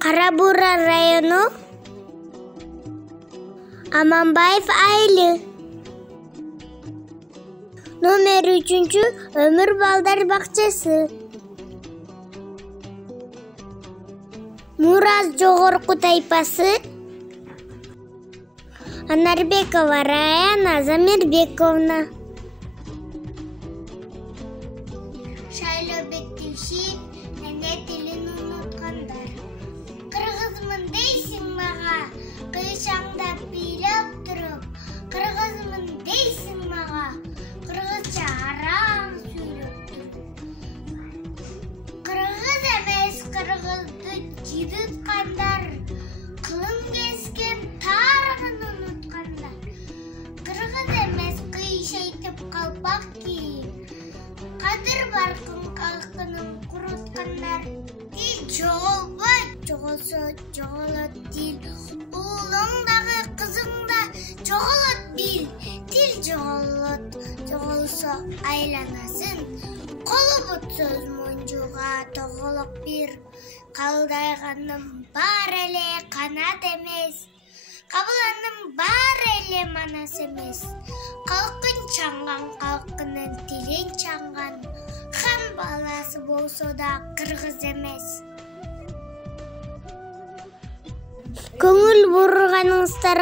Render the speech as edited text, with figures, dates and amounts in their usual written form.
Карабура району, Аманбаев айылы. Номер 3 Өмір балдар бақчасы. Мураз Жогорку тайпасы. Анарбекова Раяна Замирбековна. Шайлобек Тилшин, әне тілін ұмытқандар. Қырғызмын дейсің маға, қишаңдап билеп тұрып. Қырғызмын дейсің маға, қырғызша араң сөйлеп тұр. Қырғыз емес қырғызды жидытқандар, қылым кескен тарығын ұмытқандар. Қырғыз емес қишайтып қалпақ киіп, Қадыр барқын қалқының құрытқандар. Дил жоғалба, жоғалса жоғалат дил. Ұлыңдағы қызыңда жоғалат бил. Дил жоғалат, жоғалса айланасын. Қолы бұт сөз мұнжуға тоғылық бір. Қалдайғаным бар әле қанат емес. Қабыланым бар әле манас емес. Қалқын чаңған, қалқының тілін чаңған. Хан баласы болса да қырғыз емес. Көңіл бұрғаныңыздар